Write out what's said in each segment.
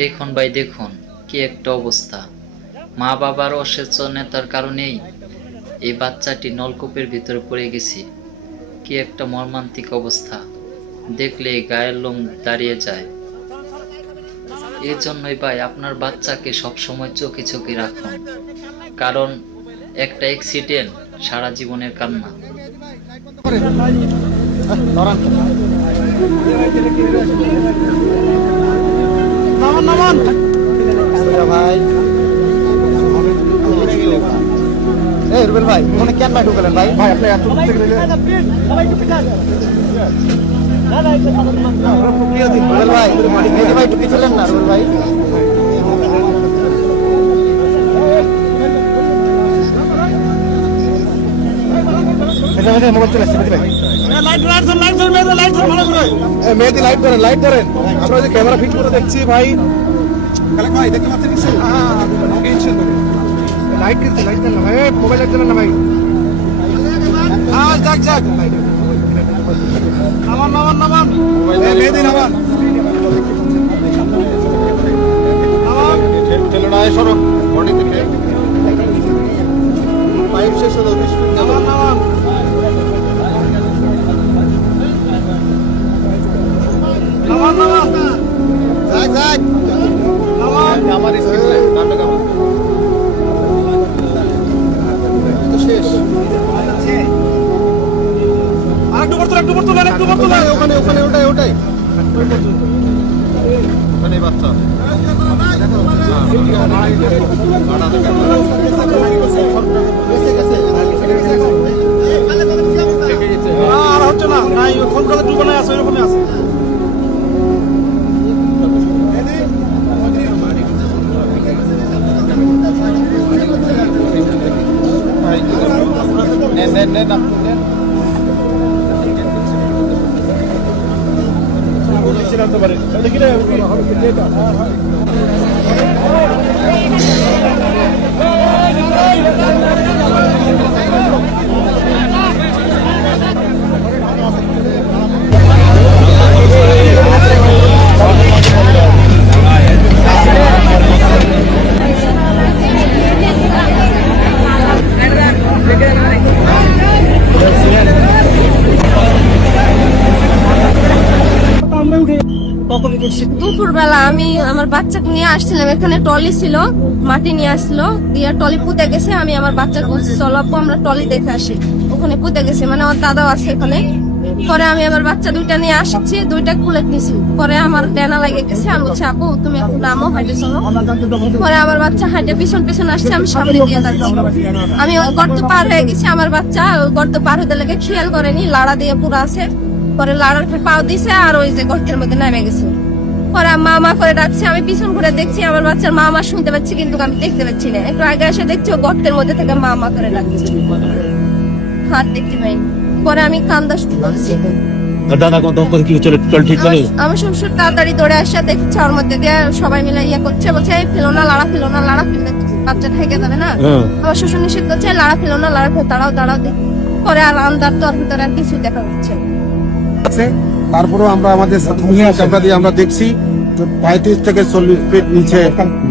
দেখুন ভাই, দেখুন কি একটা অবস্থা। মা বাবার অসচেতনতার কারণেই এই বাচ্চাটি নলকূপের ভিতরে পড়ে গেছে। কি একটা মর্মান্তিক অবস্থা, দেখলে গায়ের লোম দাঁড়িয়ে যায়। এই জন্যই ভাই আপনার বাচ্চাকে সবসময় চোখে চোখে রাখুন, কারণ একটা অ্যাক্সিডেন্ট সারা জীবনের কান্না। ভাই রুবেল ভাই ওখানে কেন ভাই ঢুকলেন ভাই? ভাই আপনি এত রুবেল ভাই ভাই একটু পিছলেন না রুবেল ভাই। মোবাইল চলে আসছে মেহেদি লাইট ধরেন লাইট ধরেন। আমরা যে ক্যামেরা ফিট করে দেখছি ভাই ভাই দেখতে পাচ্ছেন লাইট কিনছে লাইট দেন না ভাই, মোবাইল লাইট দেন না ভাই। যাক যাক নামান নামান নামান মেহেদি নামান নামান চলো না সরো বডি থেকে পাইপ শেষ হলো 20 ফিট নামান নামান নামান নামান যাক যাক নামান আমার স্ক্রিন লাইট নামটা কেমন তো শেষ আরেকটু করতে ওখানে ওখানে ওটাই ওখানে বাচ্চা আর হচ্ছে না নাই ফোন করে ডুবানো আছে ওইরকমই আছে। জানতে পারে দুপুরবেলা আমি আমার বাচ্চাকে নিয়ে আসছিলাম, এখানে টলি ছিল, মাটি নিয়ে আসলো দিয়ে টলি পুঁতে গেছে। আমি আমার বাচ্চাকে বলছি চলো আপু আমরা টলি দেখে আসি, ওখানে পুঁতে গেছে, মানে আমার দাদাও আছে এখানে। পরে আমি আমার বাচ্চা দুইটা নিয়ে আসছি, দুইটা খুলে নিছি। পরে আমার ডেনা লাগে গেছে, আমি বলছি আপু তুমি এখন নামো হাইটে চলো। পরে আমার বাচ্চা হাইটে পিছন পিছন আসছে, আমি সামনে দিয়ে যাচ্ছি। আমি ওই গর্ত পার হয়ে গেছি, আমার বাচ্চা ওই গর্ত পার হতে লেগে খেয়াল করেনি, লাড়া দিয়ে পুরো আছে। পরে লাড়ার পাও দিছে আর ওই যে গর্তের মধ্যে নেমে গেছে। পরে মামা করে ডাকছে, আমি পিছন ঘুরে দেখছি আমার বাচ্চার মামা শুনতে পাচ্ছি কিন্তু আমি দেখতে পাচ্ছি না। একটু আগে এসে দেখছি ও গর্তের মধ্যে থেকে মামা করে ডাকছে, হাত দেখতে পাইনি। পরে আমি কান্দা শুরু করছি। আমার শ্বশুর তাড়াতাড়ি দৌড়ে আসা দেখছে, ওর মধ্যে দিয়ে সবাই মিলে ইয়ে করছে, বলছে ফেলো না লাড়া ফেলো না, লাড়া ফেললে বাচ্চা থেকে যাবে না। আমার শ্বশুর নিষেধ করছে লাড়া ফেলো না, লাড়া ফেলো, দাঁড়াও দাঁড়াও। পরে আর আন্দার তো আর ভিতরে আর কিছু দেখা যাচ্ছে। তারপরেও আমরা আমাদের ক্যামেরা দিয়ে আমরা দেখছি 35 থেকে 40 ফিট নিচে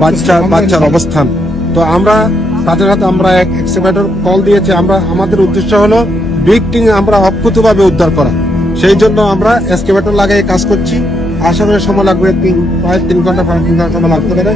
বাচ্চার অবস্থান। তো আমরা সাথে সাথে আমরা এক এক্সকাভেটর কল দিয়েছি। আমাদের উদ্দেশ্য হলো ভিকটিম আমরা অক্ষতভাবে উদ্ধার করা, সেই জন্য আমরা এক্সকাভেটর লাগাই কাজ করছি। আশা করি সময় লাগবে প্রায় 3 ঘন্টা সময় লাগতে পারে।